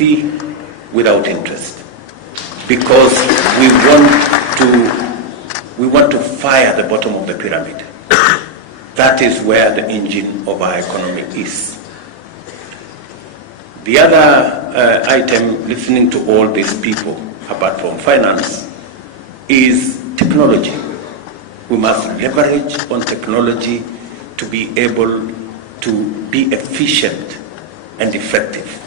fee without interest, because we want to fire the bottom of the pyramid. That is where the engine of our economy is. The other item, listening to all these people, apart from finance, is technology. We must leverage on technology to be able to be efficient and effective.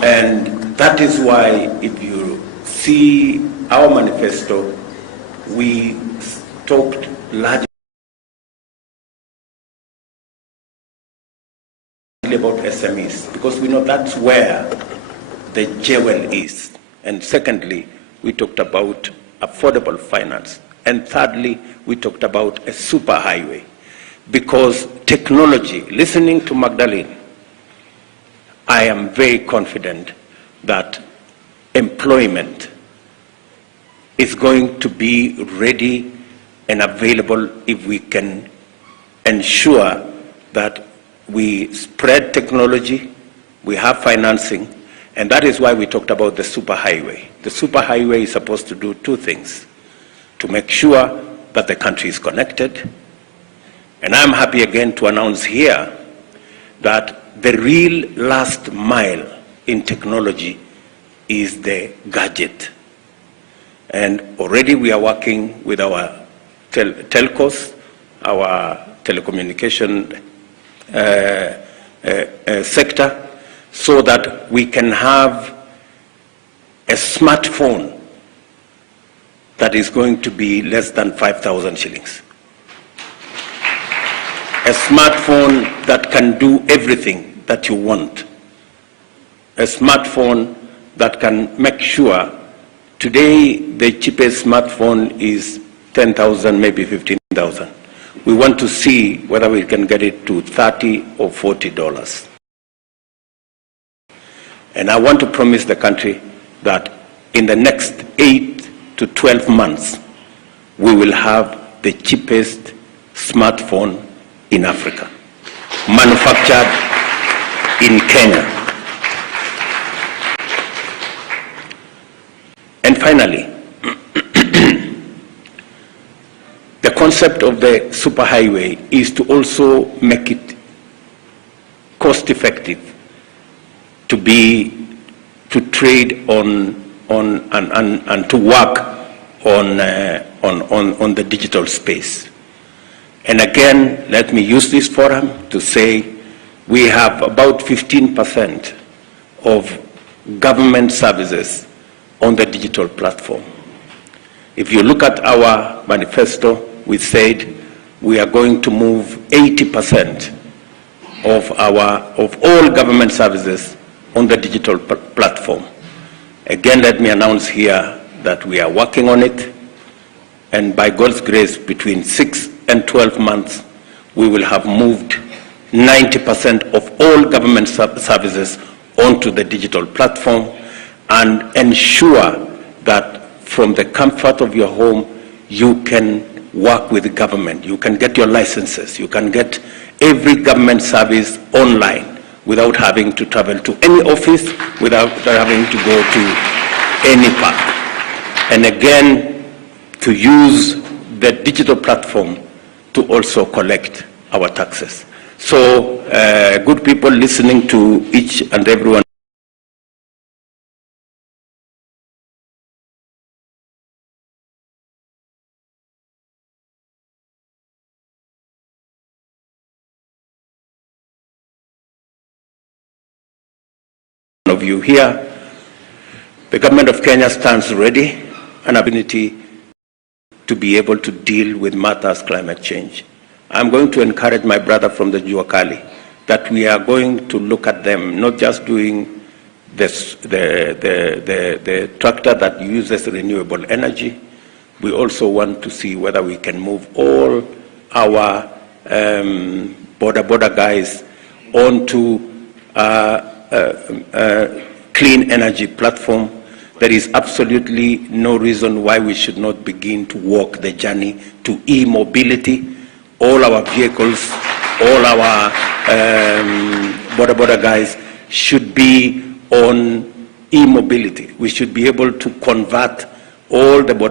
And that is why, if you see our manifesto, we talked largely about SMEs, because we know that's where the jewel is. And secondly, we talked about affordable finance. And thirdly, we talked about a superhighway, because technology, listening to Magdalene, I am very confident that employment is going to be ready and available if we can ensure that we spread technology, we have financing, and that is why we talked about the superhighway. The superhighway is supposed to do two things: to make sure that the country is connected, and I'm happy again to announce here that the real last mile in technology is the gadget. And already we are working with our telcos, our telecommunication sector, so that we can have a smartphone that is going to be less than 5,000 shillings. A smartphone that can do everything that you want. A smartphone that can make sure, today the cheapest smartphone is 10,000, maybe 15,000. We want to see whether we can get it to $30 or $40. And I want to promise the country that in the next 8 to 12 months, we will have the cheapest smartphone in Africa, manufactured in Kenya. And finally, the concept of the superhighway is to also make it cost-effective to trade on and to work on the digital space. And again, let me use this forum to say we have about 15% of government services on the digital platform. If you look at our manifesto, we said we are going to move 80% of all government services on the digital platform. Again, let me announce here that we are working on it, and by God's grace, between 6 and 12 months, we will have moved 90% of all government services onto the digital platform, and ensure that from the comfort of your home, you can work with the government. You can get your licenses. You can get every government service online without having to travel to any office, without having to go to any park. And again, to use the digital platform to also collect our taxes. So, good people listening to each and every one of you here, the government of Kenya stands ready and ability to be able to deal with matters climate change. I'm going to encourage my brother from the Juakali that we are going to look at them, not just doing this, the tractor that uses renewable energy. We also want to see whether we can move all our border guys onto clean energy platform. There is absolutely no reason why we should not begin to walk the journey to e-mobility. All our vehicles, all our border guys should be on e-mobility. We should be able to convert all the